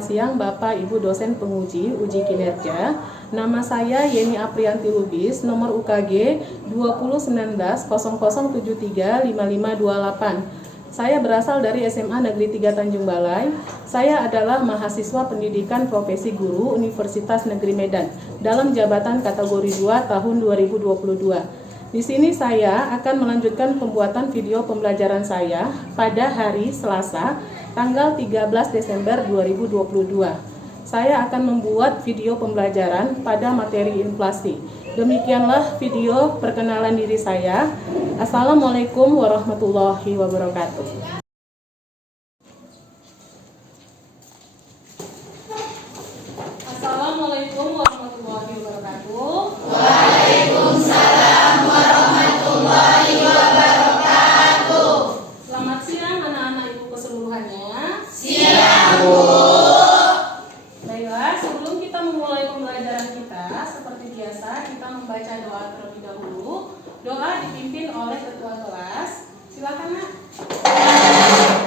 selamat siang Bapak Ibu dosen penguji uji kinerja. Nama saya Yeni Aprianti Lubis, nomor UKG 201900735528. Saya berasal dari SMA Negeri 3 Tanjung Balai. Saya adalah mahasiswa pendidikan profesi guru Universitas Negeri Medan dalam jabatan kategori 2 tahun 2022. Di sini saya akan melanjutkan pembuatan video pembelajaran saya pada hari Selasa, tanggal 13 Desember 2022. Saya akan membuat video pembelajaran pada materi inflasi. Demikianlah video perkenalan diri saya. Assalamualaikum warahmatullahi wabarakatuh. Assalamualaikum warahmatullahi wabarakatuh. Waalaikumsalam warahmatullahi wabarakatuh. Selamat siang anak-anak ibu keseluruhannya. Siang, Bu. Baiklah, sebelum kita memulai pembelajaran kita, seperti biasa kita membaca doa terlebih dahulu. Doa dipimpin oleh ketua kelas. Silakan, Nak.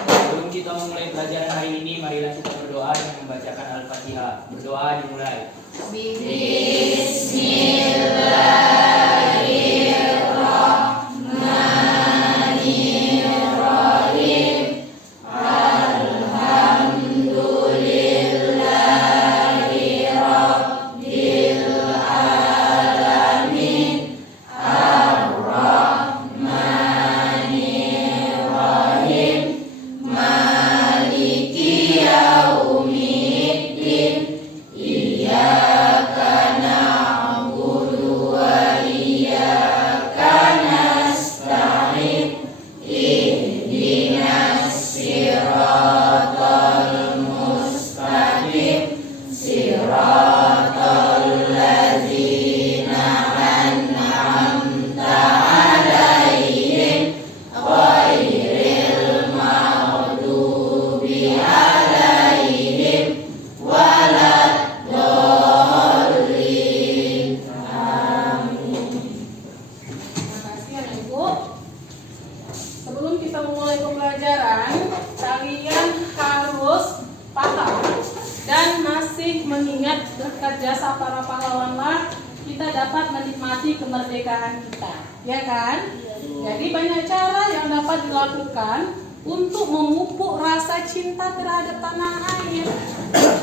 Sebelum kita memulai pelajaran hari ini, marilah kita berdoa dengan membacakan Al-Fatihah. Berdoa dimulai. Bismillahirrahmanirrahim. Alhamdulillahi rabbil alamin. Ar-Rahmanirrahim. Maliki yaumiddin. Iyyaka na'budu wa iyyaka nasta'in. Ihdinas siratal mustaqim. Siratal ladzina an'amta 'alaihim ghairil maghdubi 'alaihim waladdallin. Amin. Terima kasih anak ibu. Sebelum kita memulai pembelajaran, kalian harus paham dan masih mengingat berkat jasa para pahlawanlah kita dapat menikmati kemerdekaan kita, ya kan? Jadi banyak cara yang dapat dilakukan untuk memupuk rasa cinta terhadap tanah air.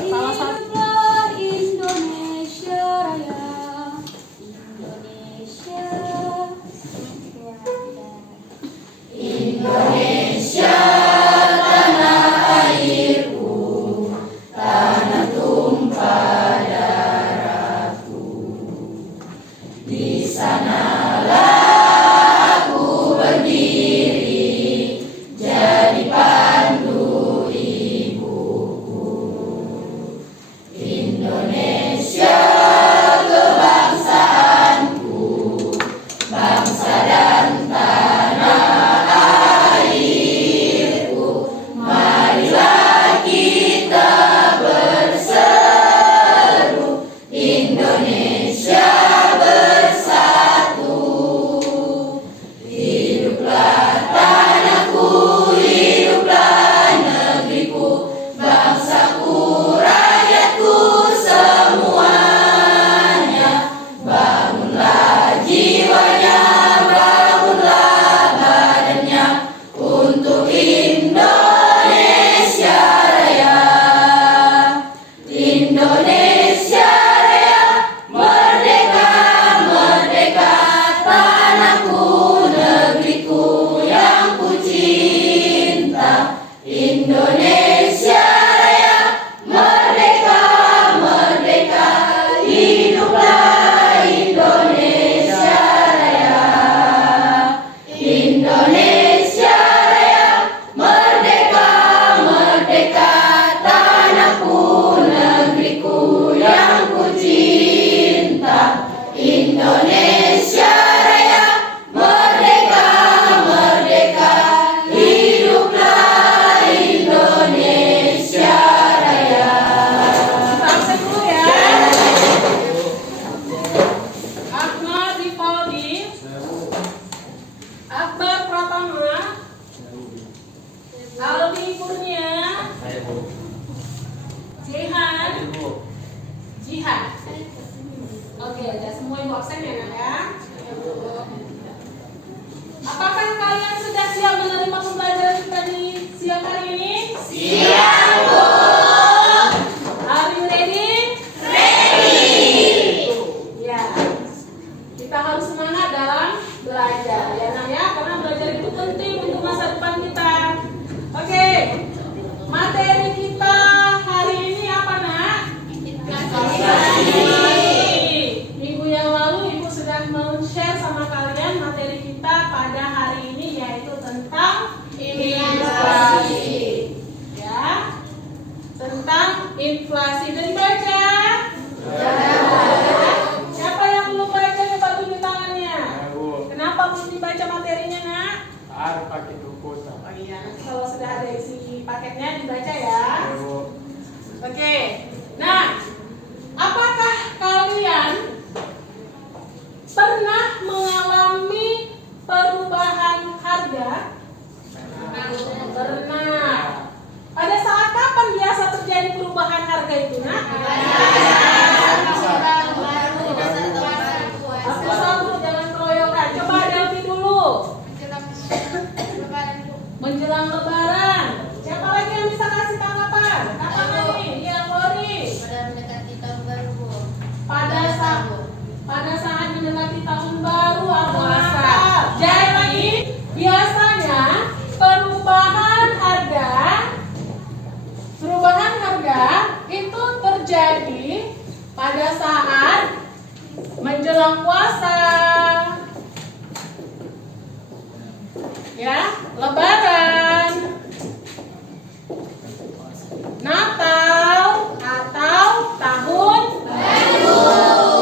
Salah satu Indonesia Raya. Indonesia tanah airku, tanah tumpah darahku. Di sanalah aku berdiri, jadi pandu ibuku. inflasi. Udah dibaca? Siapa yang belum baca coba tunjuk tangannya. Kenapa belum dibaca materinya, Nak? Harus pakai buku. Oh iya, nanti kalau sudah ada isi paketnya dibaca ya. Oke. Nah, apakah kalian pernah mengalami perubahan harga? Pernah. Pada saat kapan biasa terjadi perubahan harga itu, Nak? Satu-satu, jangan keroyokan. Coba Delvi dulu. Menjelang Lebaran. Siapa lagi yang bisa kasih tanggapan? Kakak Mani, iya Lori. Pada saat mendekati tahun baru atau Natal. Jadi biasanya perubahan harga itu terjadi pada saat menjelang puasa. Ya, Lebaran, Natal, atau tahun baru.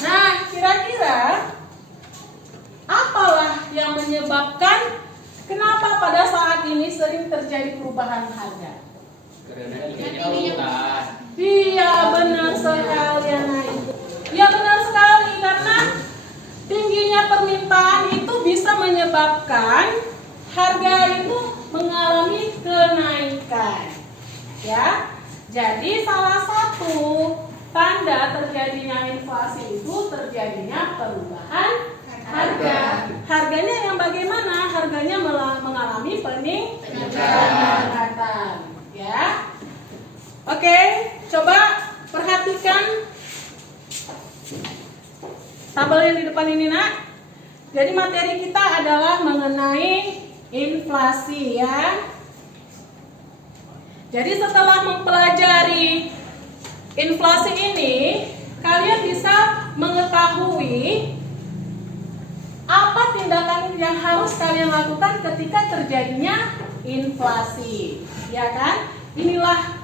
Nah, kira-kira apalah yang menyebabkan kenapa pada saat ini sering terjadi perubahan harga? Karena tingginya permintaan. Iya, benar sekali anak itu. Iya, benar sekali karena tingginya permintaan itu bisa menyebabkan harga itu mengalami kenaikan. Ya. Jadi salah satu tanda terjadinya inflasi itu terjadinya perubahan harga. Harganya yang bagaimana? Harganya mengalami peningkatan. Ya. Oke, coba perhatikan tabel yang di depan ini, Nak. Jadi materi kita adalah mengenai inflasi, ya. Jadi setelah mempelajari inflasi ini, kalian bisa mengetahui apa tindakan yang harus kalian lakukan ketika terjadinya inflasi, ya kan? Inilah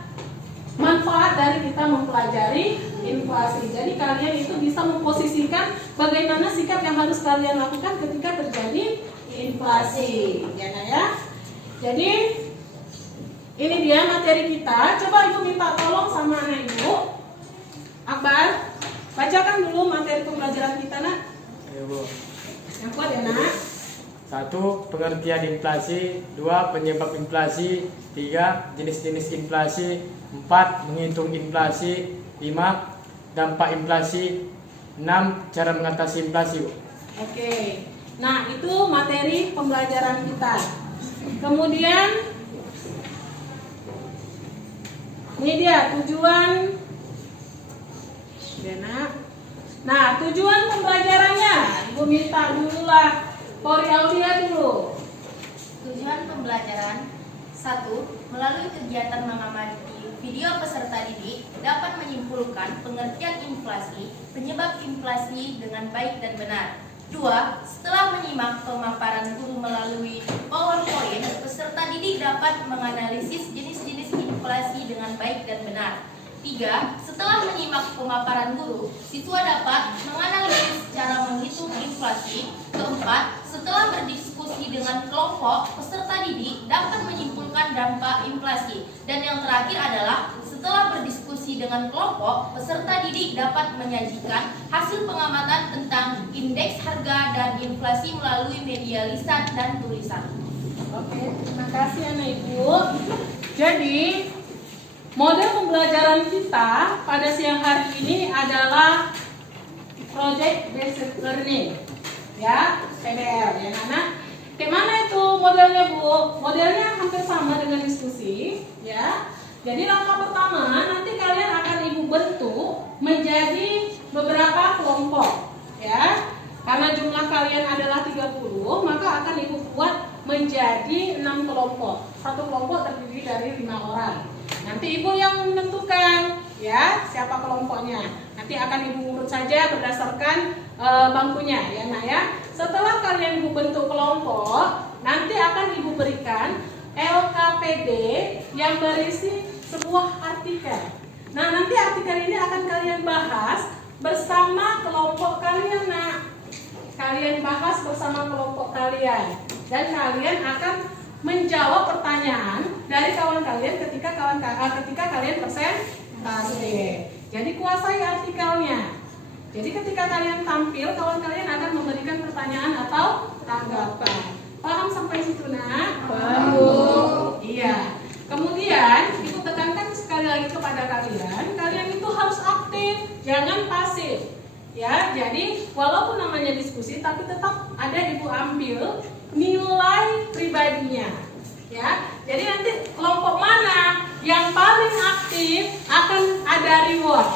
manfaat dari kita mempelajari inflasi. Jadi kalian itu bisa memposisikan bagaimana sikap yang harus kalian lakukan ketika terjadi inflasi, ya kan ya? Jadi ini dia materi kita. Coba Ibu minta tolong sama anak Ibu. Akbar, bacakan dulu materi pembelajaran kita, Nak. Ya, Bu. Yang kuat ya, Nak. 1. Pengertian inflasi. 2. Penyebab inflasi. 3. Jenis-jenis inflasi. 4. Menghitung inflasi. 5. Dampak inflasi. 6. Cara mengatasi inflasi, Bu. Oke. Nah, itu materi pembelajaran kita. Kemudian ini dia tujuan. Ya, Nak. Nah, tujuan pembelajarannya Ibu minta dulu lah Pori Aulia dulu. Tujuan pembelajaran 1. Melalui kegiatan mengamati video peserta didik dapat menyimpulkan pengertian inflasi, penyebab inflasi dengan baik dan benar. 2. Setelah menyimak pemaparan guru melalui PowerPoint, peserta didik dapat menganalisis jenis-jenis inflasi dengan baik dan benar. 3. Setelah menyimak pemaparan guru, siswa dapat menganalisis cara menghitung inflasi. 4. Setelah berdiskusi dengan kelompok, peserta didik dapat menyimpulkan dampak inflasi. Dan yang terakhir adalah setelah berdiskusi dengan kelompok, peserta didik dapat menyajikan hasil pengamatan tentang indeks harga dan inflasi melalui media lisan dan tulisan. Oke, terima kasih anak Ibu. Jadi model pembelajaran kita pada siang hari ini adalah Project Based Learning, ya, PBL, ya anak. Gimana itu modelnya, Bu? Modelnya hampir sama dengan diskusi, ya. Jadi langkah pertama nanti kalian akan Ibu bentuk menjadi beberapa kelompok, ya. Karena jumlah kalian adalah 30, maka akan Ibu buat menjadi 6 kelompok. Satu kelompok terdiri dari 5 orang. Nanti Ibu yang menentukan, ya, siapa kelompoknya. Nanti akan Ibu urut saja berdasarkan bangkunya, ya Nak ya. Setelah kalian Ibu bentuk kelompok, nanti akan Ibu berikan LKPD yang berisi sebuah artikel. Nah, nanti artikel ini akan kalian bahas bersama kelompok kalian, nak. Kalian bahas bersama kelompok kalian, dan kalian akan menjawab pertanyaan dari kawan kalian ketika kalian presentasi. Jadi kuasai artikelnya. Jadi ketika kalian tampil, kawan kalian akan memberikan pertanyaan atau tanggapan. Paham sampai situ, nak? Paham. Iya. Kemudian Ibu tekankan sekali lagi kepada kalian itu harus aktif, jangan pasif. Ya, jadi walaupun namanya diskusi, tapi tetap ada Ibu ambil nilai pribadinya. Ya, jadi nanti kelompok mana yang paling aktif akan ada reward,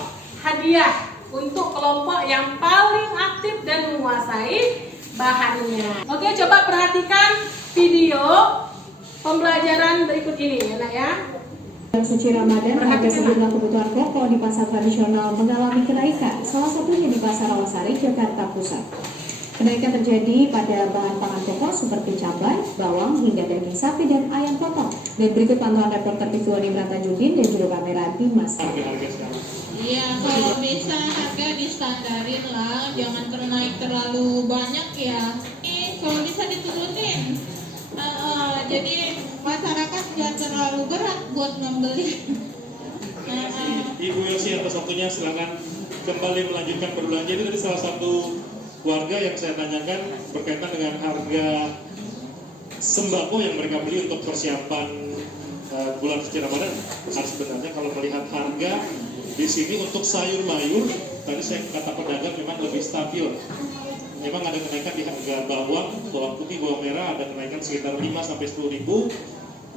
hadiah untuk kelompok yang paling aktif dan menguasai bahannya. Oke, coba perhatikan video pembelajaran berikut ini, ya, nak ya. Suci Ramadan, harga sejumlah kebutuhan pokok di pasar tradisional mengalami kenaikan, salah satunya di Pasar Rawasari, Jakarta Pusat. Kenaikan terjadi pada bahan pangan pokok seperti cabai, bawang, hingga daging sapi dan ayam potong. Dan berikut pantauan reporter TV Imran Tanjudin dan juru kamera Dimas. Iya, kalau bisa harga distandarin lah, jangan naik terlalu banyak ya. Kalau bisa diturunin. Jadi masyarakat jangan terlalu berat buat membeli. Ibu Yosi atas waktunya, silakan kembali melanjutkan berbelanja. Jadi tadi salah satu warga yang saya tanyakan berkaitan dengan harga sembako yang mereka beli untuk persiapan bulan suci Ramadan. Sebenarnya kalau melihat harga di sini untuk sayur mayur, tadi saya kata pedagang memang lebih stabil. Memang ada kenaikan di harga bawang putih, bawang merah ada kenaikan sekitar 5-10 ribu,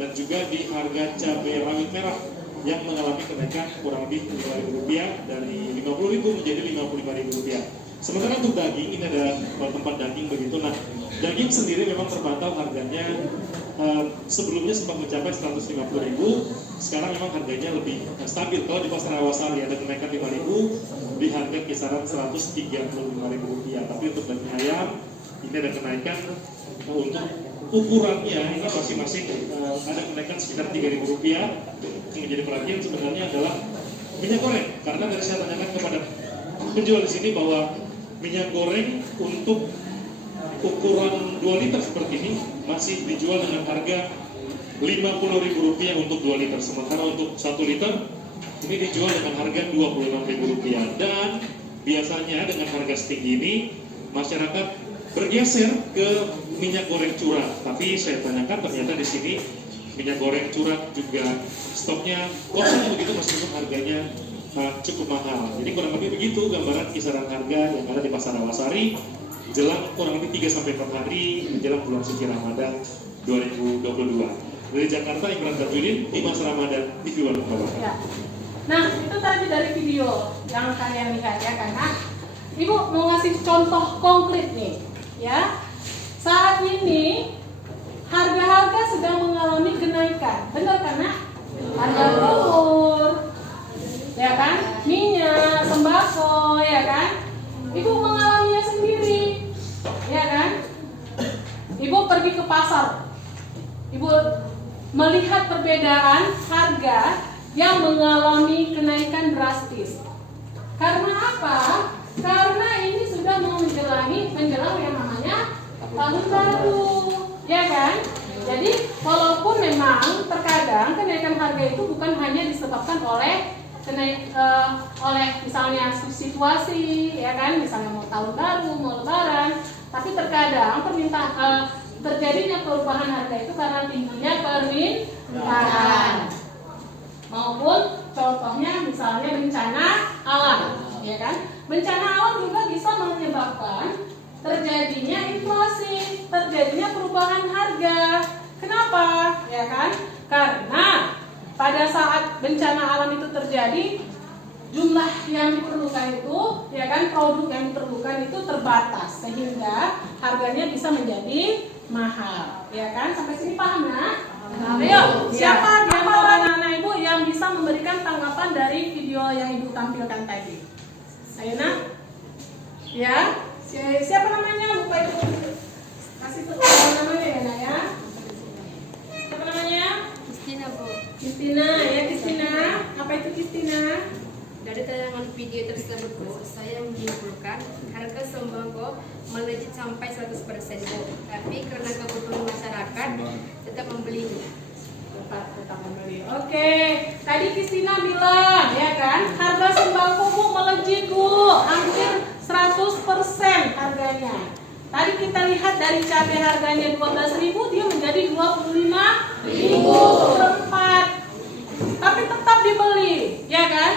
dan juga di harga cabai rawit merah yang mengalami kenaikan kurang lebih Rp5.000 dari Rp50.000 menjadi Rp55.000. Sementara untuk daging, ini ada tempat daging begitu. Nah, daging sendiri memang terpantau harganya sebelumnya sempat mencapai Rp150.000, sekarang memang harganya lebih stabil. Kalau di Pasar Rawasari ada kenaikan Rp5.000 di harga kisaran Rp135.000. Tapi untuk daging ayam ini ada kenaikan untuk ukurannya ini masing-masing ada kenaikan sekitar Rp3.000. Yang menjadi perhatian sebenarnya adalah minyak goreng, karena dari saya tanyakan kepada penjual di sini bahwa minyak goreng untuk ukuran 2 liter seperti ini masih dijual dengan harga Rp50.000 untuk 2 liter, sementara untuk 1 liter ini dijual dengan harga Rp26.000. Dan biasanya dengan harga setinggi ini masyarakat bergeser ke minyak goreng curah. Tapi saya tanyakan ternyata di sini minyak goreng curah juga stoknya kosong begitu, meskipun harganya cukup mahal. Jadi kurang lebih begitu gambaran kisaran harga yang ada di Pasar Rawasari jelang kurang lebih 3-4 hari menjelang bulan suci Ramadan 2022. Dari Jakarta, Imran Tanjudin, Dimas Ramadan, TV One Bawah. Ya. Nah, itu tadi dari video yang kalian lihat ya, karena Ibu mau ngasih contoh konkret nih, ya. Saat ini harga-harga sedang mengalami kenaikan, benar kan, Nak? Harga telur, ya kan, minyak, sembako, ya kan. Ibu mengalaminya sendiri, ya kan. Ibu pergi ke pasar, Ibu melihat perbedaan harga yang mengalami kenaikan drastis. Karena apa? Karena ini sudah menjelang yang namanya tahun baru, ya kan? Jadi walaupun memang terkadang kenaikan harga itu bukan hanya disebabkan oleh misalnya situasi, ya kan, misalnya mau tahun baru, mau lebaran, tapi terkadang terjadinya perubahan harga itu karena tingginya permintaan, maupun contohnya misalnya bencana alam, ya kan? Bencana alam juga bisa menyebabkan terjadinya inflasi, terjadinya perubahan harga. Kenapa? Ya kan? Karena pada saat bencana alam itu terjadi, jumlah yang diperlukan itu, ya kan, produk yang diperlukan itu terbatas, sehingga harganya bisa menjadi mahal, ya kan? Sampai sini paham, Nak? Ayo, siapa di antara anak Ibu yang bisa memberikan tanggapan dari video yang Ibu tampilkan tadi? Ayo, Nak. Ya, siapa namanya? Lupa itu. Kasih tahu namanya ya, Nak, ya. Siapa namanya? video tersebut Bu, saya menyimpulkan harga sembako melejit sampai 100% Bu. Tapi karena kebutuhan masyarakat tetap membelinya. Tetap membeli. Oke, tadi Kristina bilang ya kan, harga sembako Bu melejit Bu, hampir 100% harganya. Tadi kita lihat dari cabai harganya 12.000 dia menjadi 25.000 seperempat. Tapi tetap dibeli, ya kan?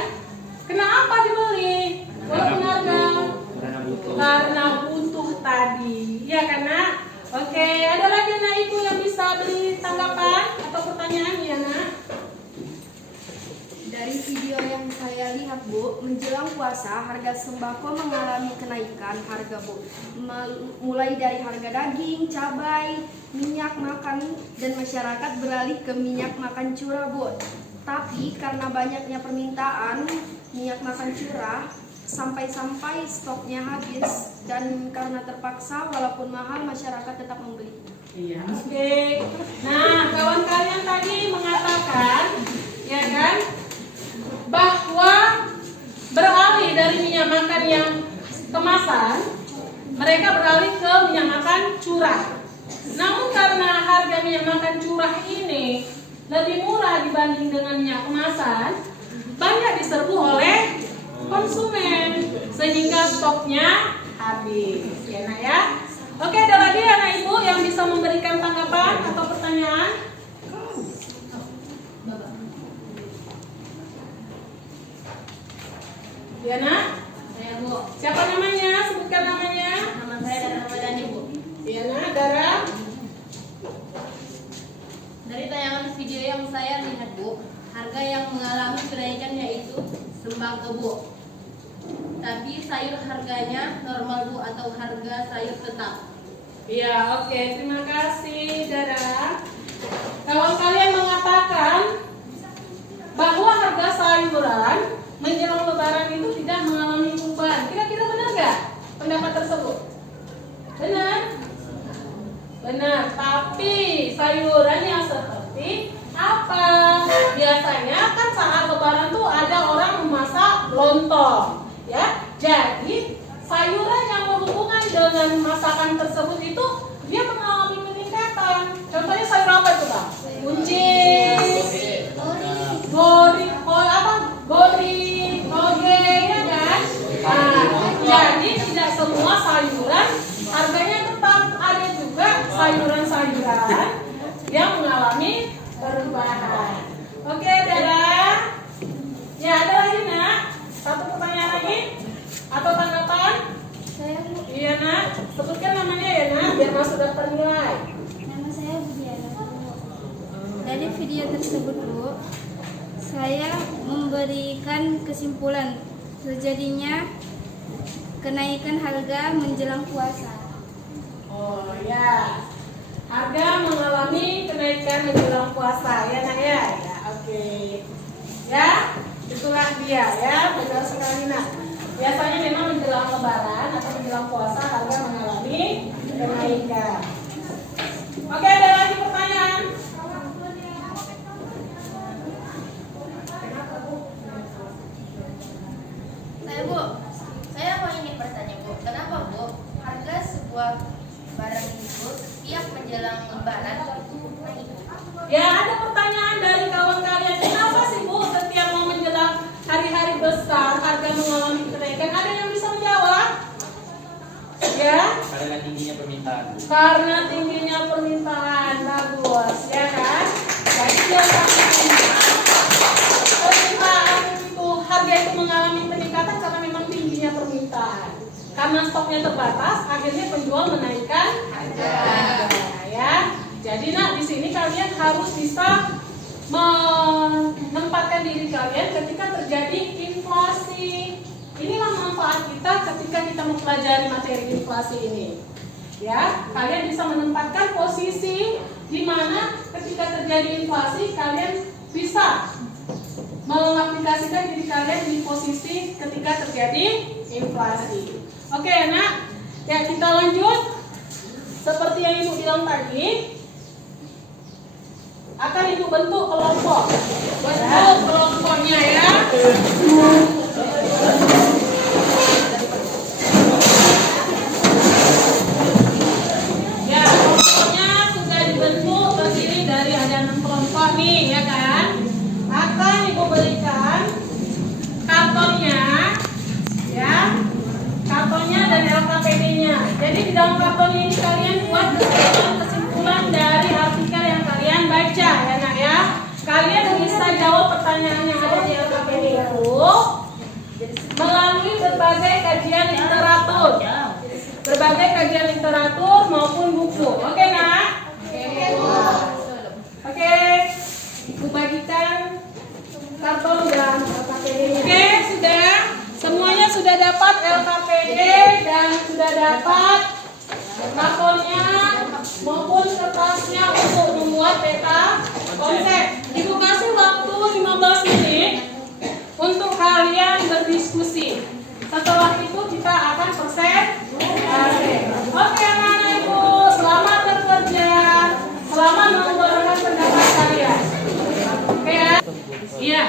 Kenapa dibeli? Walaupun harga karena butuh tadi, ya kan Nak? Oke, ada lagi Nak Ibu yang bisa beri tanggapan atau pertanyaan ya Nak? Dari video yang saya lihat Bu, menjelang puasa harga sembako mengalami kenaikan harga Bu. Mulai dari harga daging, cabai, minyak makan, dan masyarakat beralih ke minyak makan curah Bu. Tapi karena banyaknya permintaan minyak makan curah, sampai-sampai stoknya habis, dan karena terpaksa walaupun mahal masyarakat tetap membeli. Iya, oke. Nah, kawan kalian tadi mengatakan, ya kan, bahwa beralih dari minyak makan yang kemasan, mereka beralih ke minyak makan curah. Namun karena harga minyak makan curah ini lebih murah dibanding dengan minyak kemasan, banyak diserbu oleh konsumen sehingga stoknya habis. Ya Nak ya. Oke, ada lagi anak ibu yang bisa memberikan tanggapan atau pertanyaan? Ya Nak? Saya Bu. Siapa namanya? Sebutkan namanya. Nama saya Dara Ramadhani Bu. Ya Nak, Dara. Dari tayangan video yang saya lihat Bu, harga yang mengalami kenaikan yaitu sembako Bu. Tapi sayur harganya normal Bu atau harga sayur tetap. Iya, oke. Terima kasih Dara. Kawan kalian mengatakan bahwa harga sayuran menjelang lebaran itu tidak mengalami perubahan. Kira-kira benar nggak pendapat tersebut? Benar? Benar, tapi sayurannya seperti apa? Biasanya kan saat lebaran tuh ada orang memasak lontong, ya. Jadi sayuran yang berhubungan dengan masakan tersebut itu dia mengalami peningkatan. Contohnya sayur apa itu Bang? Buncis, gori, toge, ya kan? Nah, jadi tidak semua sayuran harganya tetap, ada juga sayuran-sayuran yang mengalami perubahan. Oke, Dara. Ya, ada lagi Nak? Satu pertanyaan lagi? Atau tanggapan? Saya Bu. Iya Nak, sebutkan namanya ya Nak, biar masuk daftar nilai. Nama saya Budiana Bu. Dari video tersebut Bu, saya memberikan kesimpulan terjadinya kenaikan harga menjelang puasa. Oh ya, harga mengalami kenaikan menjelang puasa ya Nak ya. Ya, oke. Ya, itulah dia ya, benar sekali Nak. Biasanya memang menjelang lebaran atau menjelang puasa harga mengalami kenaikan. Oke, ada lagi pertanyaan? Saya mau ingin bertanya Bu, kenapa Bu harga sebuah barang itu setiap menjelang lebaran itu naik? Ya, ada pertanyaan dari kawan kalian. Kenapa sih Bu setiap mau menjelang hari-hari besar harga mengalami kenaikan? Ada yang bisa menjawab? Ya? Karena tingginya permintaan. Karena tingginya permintaan. Bagus, ya kan? Jadi yang permintaan itu, harga itu mengalami peningkatan karena memang tingginya permintaan. Karena stoknya terbatas, akhirnya penjual menaikkan harga. Ya. Jadi Nak, di sini kalian harus bisa menempatkan diri kalian ketika terjadi inflasi. Inilah manfaat kita ketika kita mempelajari materi inflasi ini. Ya, kalian bisa menempatkan posisi di mana ketika terjadi inflasi kalian bisa mengaplikasikan diri kalian di posisi ketika terjadi inflasi. Oke, Nak. Ya, kita lanjut. Seperti yang Ibu bilang tadi, akan Ibu bentuk kelompok. Bentuk kelompoknya ya. literatur maupun buku. Oke, Nak? Oke. Ibu bagikan karton dan LKPD-nya. Oke, sudah. Semuanya sudah dapat LKPD dan sudah dapat kartonnya maupun kertasnya untuk membuat peta konsep. Ibu kasih waktu 15 menit untuk kalian berdiskusi. Setelah itu kita akan presentasi. Oke, anak-anak Ibu, selamat bekerja. Selamat mengeluarkan pendapat kalian. Oke ya? Iya.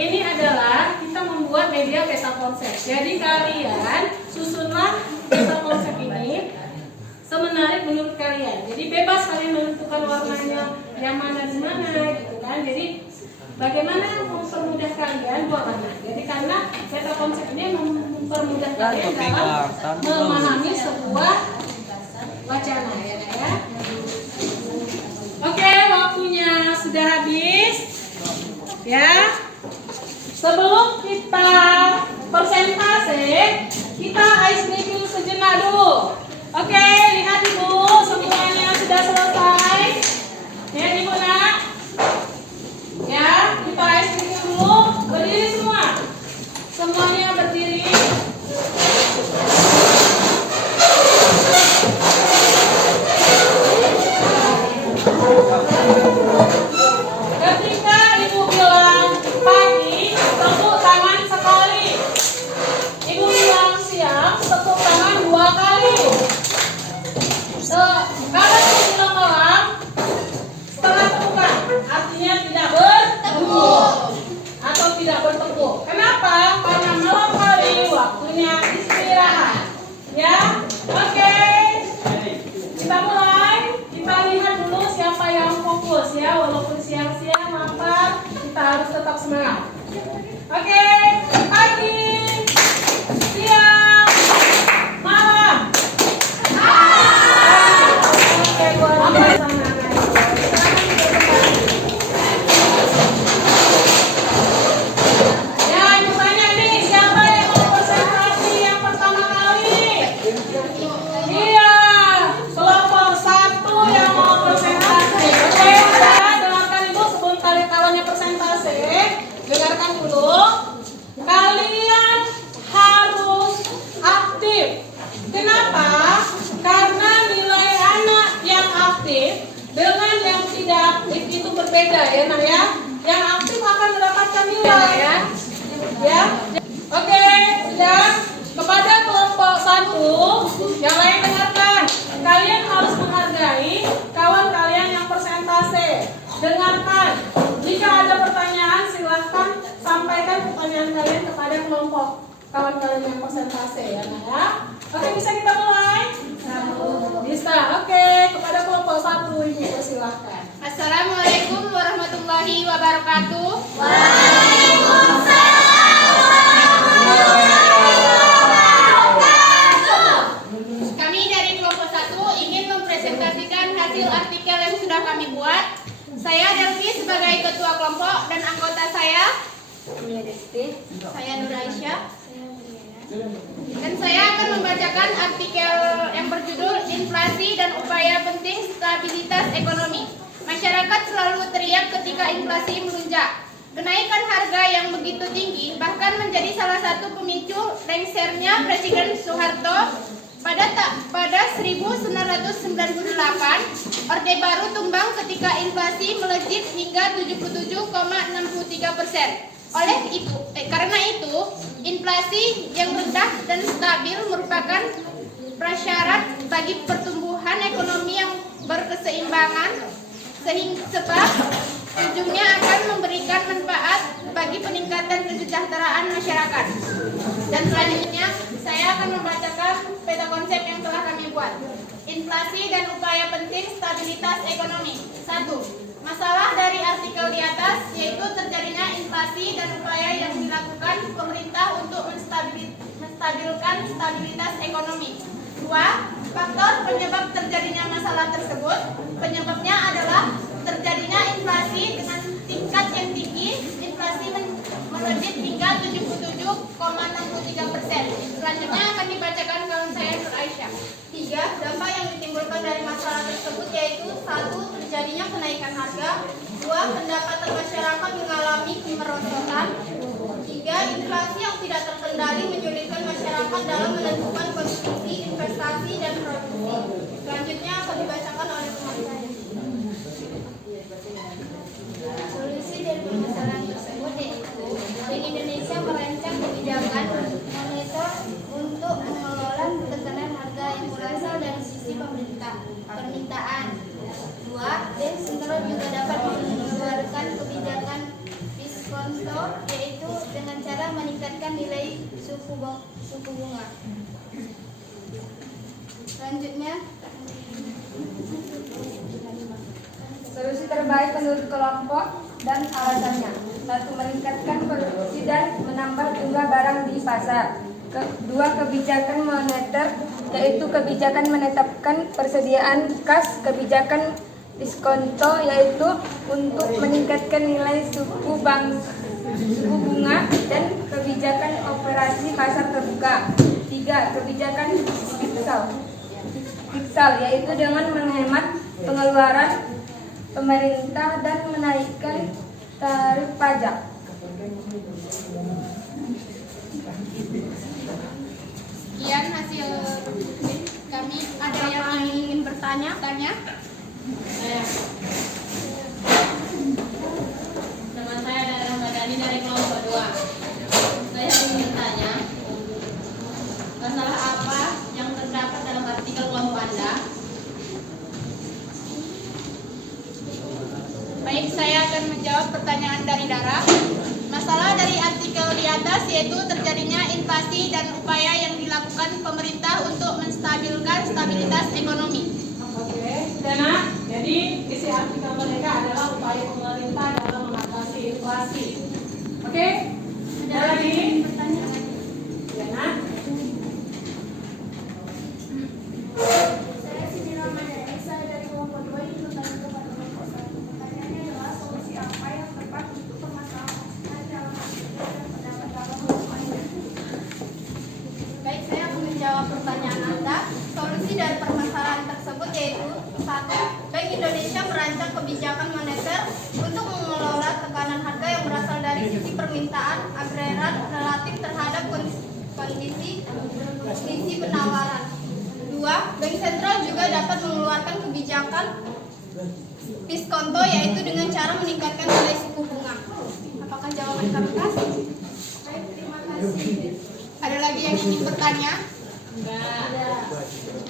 Ini adalah kita membuat media peta konsep. Jadi kalian susunlah peta konsep ini semenarik menurut kalian. Jadi bebas kalian menentukan warnanya yang mana di mana gitu kan. Jadi bagaimana mempermudah kalian buat mana. Jadi karena peta konsep ini mempermudah kalian dalam memahami sebuah wacana ya, Nak, ya. Oke, waktunya sudah habis. Ya. Sebelum kita persentase, kita ice breaking sejenak dulu. Oke, lihat Ibu, semuanya sudah selesai. Ya, Ibu Nak. Ya, kita ice breaking dulu. Berdiri semua. Semuanya berdiri. Ketika Ibu bilang pagi, tepuk tangan sekali. Ibu bilang siang, tepuk tangan 2 kali. Kalau Ibu bilang malam, setengah tepukan. Artinya tidak bertepuk atau tidak bertepuk. Kenapa? Karena malam hari waktunya istirahat. Ya, oke. Kita mulai. Kita lihat dulu siapa yang fokus ya. Walaupun siang-siang lapar, kita harus tetap semangat. Oke, pagi, siang, malam. Oke, buat apa sana? Ya, Ibu tanya nih, siapa yang mau presentasi yang pertama kali? Iya, kelompok 1 yang mau presentasi. Oke, ya, dengarkan Ibu sebelum tarik kawannya presentasi. Dengarkan dulu. Kalian harus aktif. Kenapa? Karena nilai anak yang aktif dengan yang tidak aktif itu berbeda ya, Nak ya. Yang aktif akan mendapatkan nilai ya. Ya. Oke, sudah. Kepada kelompok 1, yang lain dengarkan. Kalian harus menghargai kawan kalian yang persentase. Dengarkan. Jika ada pertanyaan, silahkan sampaikan pertanyaan kalian kepada kelompok kawan kalian yang persentase ya, Nak ya. Oke, bisa kita mulai? Bisa. Oke, kepada kelompok 1 Ibu silahkan. Assalamualaikum warahmatullahi wabarakatuh. Kami dari kelompok 1 ingin mempresentasikan hasil artikel yang sudah kami buat. Saya Delvi sebagai ketua kelompok dan anggota saya Nur Aisyah. Dan saya akan membacakan artikel yang berjudul Inflasi dan Upaya Penting Stabilitas Ekonomi. Masyarakat selalu teriak ketika inflasi melonjak. Kenaikan harga yang begitu tinggi bahkan menjadi salah satu pemicu lengsernya Presiden Soeharto. Pada 1998, Orde Baru tumbang ketika inflasi melejit hingga 77,63%. Karena itu, inflasi yang rendah dan stabil merupakan prasyarat bagi pertumbuhan ekonomi yang berkeseimbangan, sebab ujungnya akan memberikan manfaat bagi peningkatan kesejahteraan masyarakat. Dan selanjutnya, saya akan membacakan peta konsep yang telah kami buat. Inflasi dan upaya penting stabilitas ekonomi. 1. Masalah dari artikel di atas yaitu terjadinya inflasi dan upaya yang dilakukan pemerintah untuk menstabilkan stabilitas ekonomi. 2. Faktor penyebab terjadinya masalah tersebut. Penyebabnya adalah terjadinya inflasi dengan tingkat yang tinggi. Inflasi melejit hingga 77,63%. Selanjutnya akan dibacakan kawan saya Nur Aisyah. dampak yang ditimbulkan dari masalah tersebut yaitu 1. Terjadinya kenaikan harga. 2. Pendapatan masyarakat mengalami kemerosotan. 3. Inflasi yang tidak terkendali menyulitkan masyarakat dalam menentukan konsumsi, investasi, dan produksi. Selanjutnya akan dibacakan oleh teman saya. Solusi dari permasalahan tersebut yaitu Bank Indonesia merancang kebijakan moneter untuk mengelola tekanan harga yang berasal dari sisi permintaan. 2. Bank sentral juga dapat mengeluarkan kebijakan diskonto yaitu dengan cara meningkatkan nilai suku bunga. Selanjutnya, Solusi terbaik menurut kelompok dan alasannya. 1. Meningkatkan produksi dan menambah jumlah barang di pasar. 2. Kebijakan moneter, yaitu kebijakan menetapkan persediaan kas. Kebijakan diskonto, yaitu untuk meningkatkan nilai suku bunga. Dan kebijakan operasi pasar terbuka. 3. Kebijakan fiskal, yaitu dengan menghemat pengeluaran pemerintah dan menaikkan tarif pajak. sekian hasil kami. Ada yang ingin bertanya? Nama saya adalah Madani dari kelompok 2. Saya ingin bertanya, masalah apa yang terdapat dalam artikel kelompok Anda? Baik, saya akan menjawab pertanyaan dari Dara. Masalah dari artikel di atas yaitu terjadinya inflasi dan upaya yang dilakukan pemerintah untuk menstabilkan stabilitas ekonomi. Oke, Dana. Jadi isi artikel mereka adalah upaya pemerintah dalam mengatasi inflasi. Oke, ada lagi pertanyaan? Dana. Saya Siti Ramadhani, saya dari kelompok 2 ingin bertanya kepada kelompok 1. Pertanyaannya adalah solusi apa yang tepat untuk permasalahan dalam artikel dan pendapat dalam kelompok Anda. Baik, saya akan menjawab pertanyaan Anda. Solusi dari permasalahan tersebut yaitu 1. Bank Indonesia merancang kebijakan moneter untuk mengelola tekanan harga yang berasal dari sisi permintaan agregat relatif terhadap kondisi penawaran. 2. Bank sentral juga dapat mengeluarkan kebijakan diskonto yaitu dengan cara meningkatkan nilai suku bunga. Apakah jawaban kami pas? Baik, terima kasih. Ada lagi yang ingin bertanya?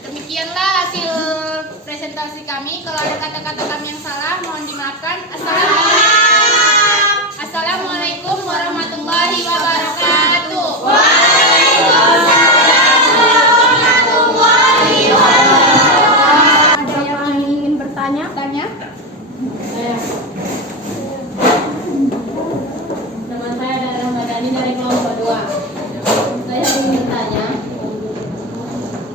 Demikianlah hasil presentasi kami. Kalau ada kata-kata kami yang salah, mohon dimaafkan. Assalamualaikum warahmatullahi wabarakatuh. Ada yang ingin bertanya? Nama saya adalah Madani dari kelompok 2. Saya ingin bertanya,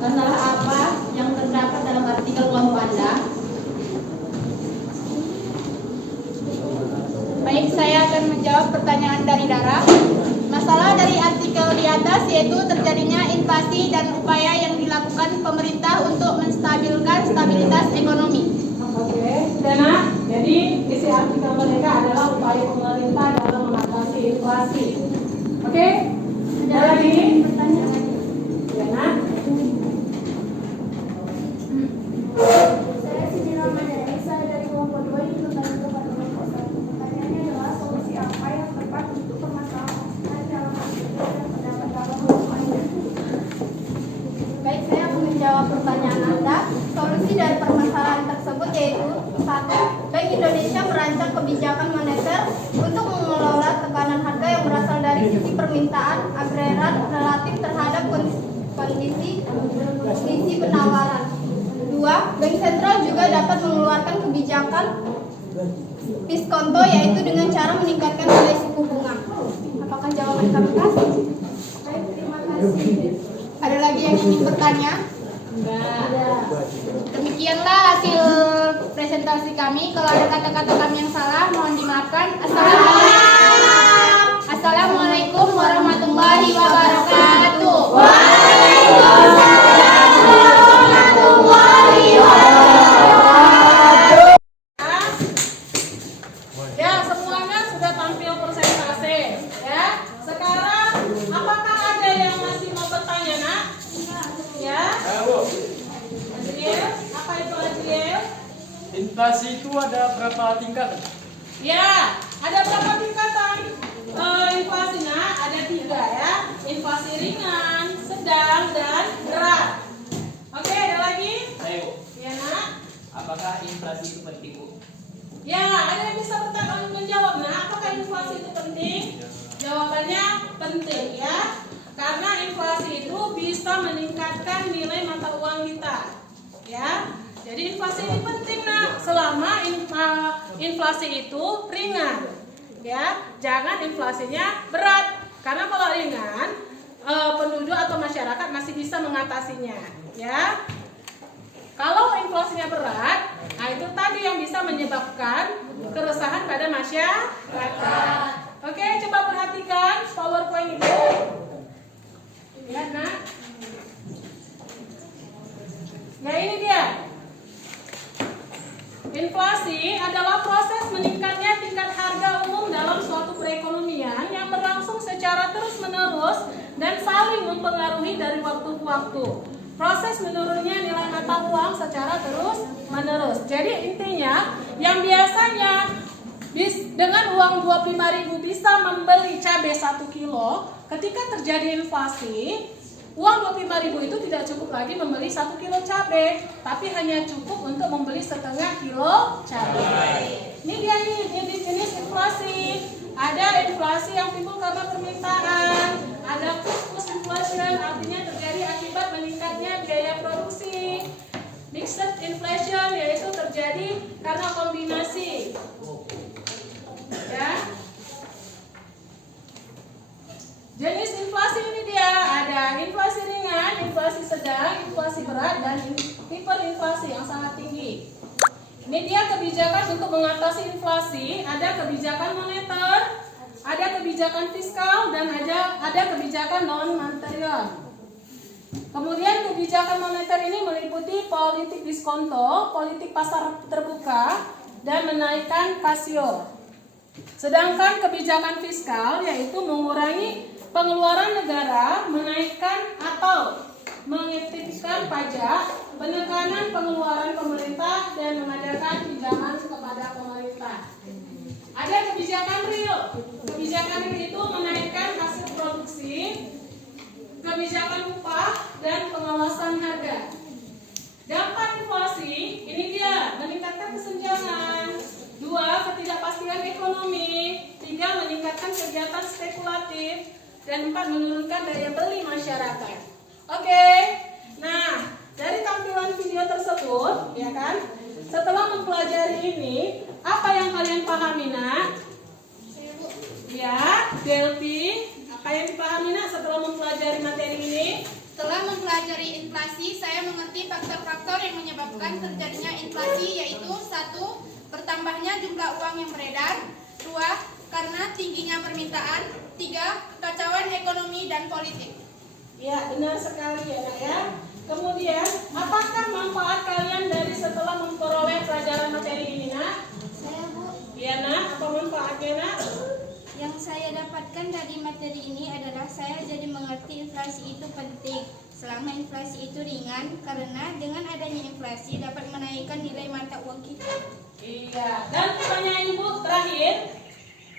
masalah apa yang terdapat dalam artikel kelompok Anda? Baik, saya akan menjawab pertanyaan dari Dara. Masalah dari artikel di atas yaitu terjadinya inflasi dan upaya yang dilakukan pemerintah untuk menstabilkan stabilitas ekonomi. Oke, Dana. Jadi isi artikel mereka adalah upaya pemerintah dalam mengatasi inflasi. Oke, ada lagi pertanyaan? Dana. Saya Siti Ramadhani, saya dari kelompok 2 ingin bertanya kepada kelompok 1. Pertanyaannya adalah solusi apa yang tepat untuk permasalahan dalam artikel dan pendapat dalam kelompok Anda. Baik, saya akan menjawab pertanyaan Anda. Solusi dari permasalahan tersebut yaitu 1. Bank Indonesia merancang kebijakan moneter untuk mengelola tekanan harga yang berasal dari sisi permintaan agregat relatif terhadap kondisi penawaran. 2. Bank sentral juga dapat mengeluarkan kebijakan diskonto yaitu dengan cara meningkatkan nilai suku bunga. Apakah jawaban kami pas? Baik, terima kasih. Ada lagi yang ingin bertanya? Demikianlah hasil presentasi kami. Kalau ada kata-kata kami yang salah, mohon dimaafkan. Assalamualaikum warahmatullahi wabarakatuh. Waalaikumsalam warahmatullahi wabarakatuh. Inflasi itu ada berapa tingkatan? Ya, ada berapa tingkatan inflasinya? Ada 3 ya. Inflasi ringan, sedang, dan berat. Oke, ada lagi? Saya Bu, Ya nak. apakah inflasi itu penting Bu? Ya, ada yang bisa menjawab. Nah, apakah inflasi itu penting? Jawabannya penting ya. Karena inflasi itu bisa meningkatkan nilai mata uang kita. Ya. Jadi inflasi ini penting nak, selama inflasi itu ringan. Ya, jangan inflasinya berat. Karena kalau ringan, penduduk atau masyarakat masih bisa mengatasinya. Ya. Kalau inflasinya berat, nah itu tadi yang bisa menyebabkan keresahan pada masyarakat. Oke, coba perhatikan PowerPoint itu. Lihat nak. Nah ini dia. Inflasi adalah proses meningkatnya tingkat harga umum dalam suatu perekonomian yang berlangsung secara terus-menerus dan saling mempengaruhi dari waktu ke waktu. Proses menurunnya nilai mata uang secara terus-menerus. Jadi intinya, yang biasanya dengan uang 25.000 bisa membeli cabai 1 kilo, ketika terjadi inflasi, uang 25.000 itu tidak cukup lagi membeli 1 kilo cabai, tapi hanya cukup untuk membeli setengah kilo cabai. Ini dia nih jenis inflasi. Ada inflasi yang timbul karena permintaan, ada push inflation, artinya terjadi akibat meningkatnya biaya produksi. Mixed inflation yaitu terjadi karena kombinasi. Ya. Jenis inflasi ini dia, ada inflasi ringan, inflasi sedang, inflasi berat, dan hiperinflasi yang sangat tinggi. Ini dia kebijakan untuk mengatasi inflasi. Ada kebijakan moneter, ada kebijakan fiskal, dan ada kebijakan non-moneter. Kemudian kebijakan moneter ini meliputi politik diskonto, politik pasar terbuka, dan menaikkan rasio. Sedangkan kebijakan fiskal yaitu mengurangi pengeluaran negara, menaikkan atau mengefektifkan pajak, penekanan pengeluaran pemerintah, dan mengadakan pinjaman kepada pemerintah. Ada kebijakan real. Kebijakan real itu menaikkan hasil produksi, kebijakan upah, dan pengawasan harga. Dampak inflasi, ini dia, meningkatkan kesenjangan. 2, ketidakpastian ekonomi. 3, meningkatkan kegiatan spekulatif. Dan 4, menurunkan daya beli masyarakat. Oke, nah dari tampilan video tersebut, ya kan, setelah mempelajari ini, apa yang kalian pahami nak? Ya, Delphi, apa yang dipahami nak setelah mempelajari materi ini? Setelah mempelajari inflasi, saya mengerti faktor-faktor yang menyebabkan terjadinya inflasi, yaitu 1. Bertambahnya jumlah uang yang beredar. 2. Karena tingginya permintaan. 3. Kekacauan ekonomi dan politik. Ya, benar sekali ya nak ya. Kemudian, apakah manfaat kalian dari setelah memperoleh pelajaran materi ini nak? Saya Bu, Ya nak, apa manfaatnya nak? yang saya dapatkan dari materi ini adalah saya jadi mengerti inflasi itu penting. Selama inflasi itu ringan, karena dengan adanya inflasi dapat menaikkan nilai mata uang kita. Iya, dan pertanyaan ibu terakhir,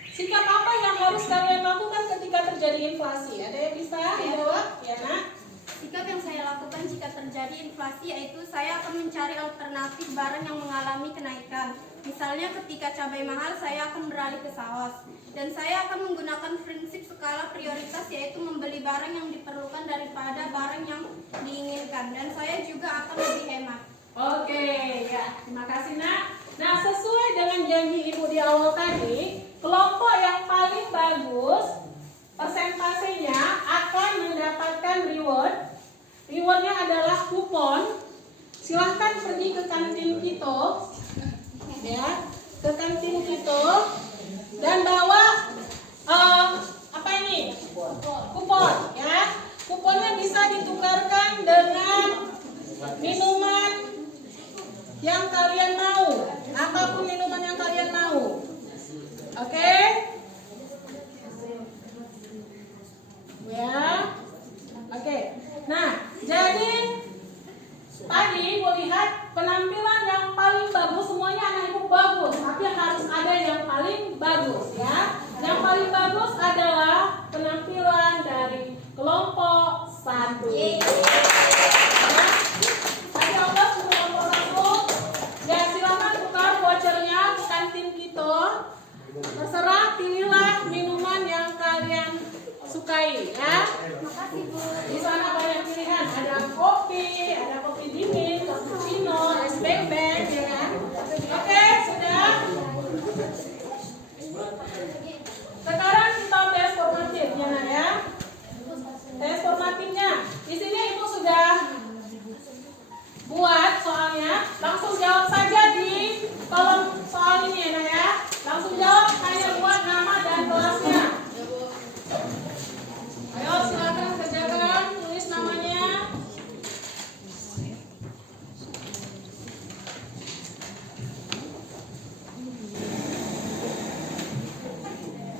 sikap apa yang harus kalian lakukan ketika terjadi inflasi? Ada yang bisa jawab? Ya nak? Sikap yang saya lakukan jika terjadi inflasi yaitu saya akan mencari alternatif barang yang mengalami kenaikan. Misalnya ketika cabai mahal, saya akan beralih ke saus. Dan saya akan menggunakan prinsip skala prioritas, yaitu membeli barang yang diperlukan daripada barang yang diinginkan. Dan saya juga akan lebih hemat. Oke, ya, terima kasih nak. Nah, sesuai dengan janji ibu di awal tadi, kelompok yang paling bagus persentasenya akan mendapatkan reward. Rewardnya adalah kupon. Silahkan pergi ke kantin kita, ya, ke kantin kita, dan bawa apa ini? Kupon, ya. Kuponnya bisa ditukarkan dengan minuman yang kalian mau, apapun minuman yang kalian mau. Oke? Ada ongkos kelompok 1. Ya, silakan tukar vouchernya ke kantin kita. Terserah, pilihlah minuman yang kalian sukai ya. Di sana banyak pilihan, ada kopi dingin, cappuccino, es beng-beng, ya kan? Oke, sudah. Sekarang kita tes formatif ya, Nak ya. Tes formatifnya. Di sini Ibu sudah buat soalnya. Langsung jawab saja di kolom soal ini ya, Nak ya. Langsung jawab, hanya buat nama dan kelasnya. Ayo silakan kerjakan, tulis namanya.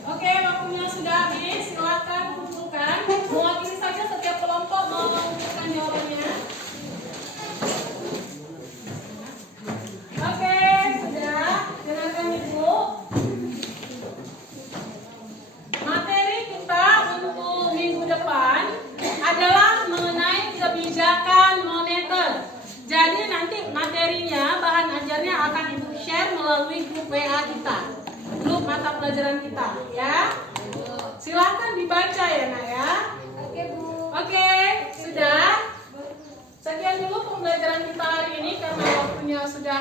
Oke, waktunya sudah habis. Silakan kumpulkan. Mewakili saja setiap kelompok mengumpulkan jawabannya. Oke, sudah. Dengarkan Ibu. Materi kita untuk minggu depan adalah mengenai kebijakan moneter. Jadi nanti materinya, bahan ajarnya akan Ibu share melalui grup WA kita, grup mata pelajaran kita, ya. Silahkan dibaca ya, Nak ya. Oke, Bu. Oke, sudah. Sekian dulu pembelajaran kita hari ini karena waktunya sudah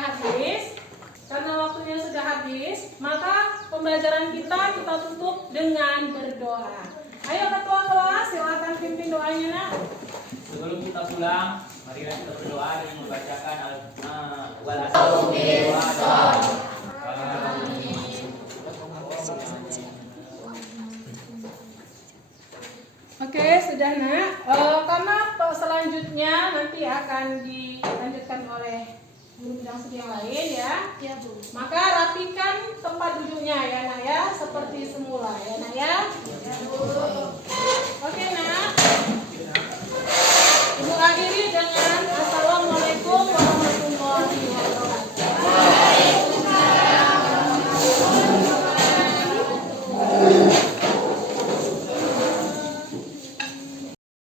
habis. Maka pembelajaran kita tutup dengan berdoa. Ayo ketua kelas, silakan pimpin doanya, Nak. Sebelum kita pulang, marilah kita berdoa dan membacakan Oke, sudah, Nak. Karena selanjutnya nanti akan dilanjutkan oleh guru bidang studi yang lain ya. Ya, Bu. Maka rapikan tempat duduknya ya, Nak ya, seperti semula ya, Nak ya.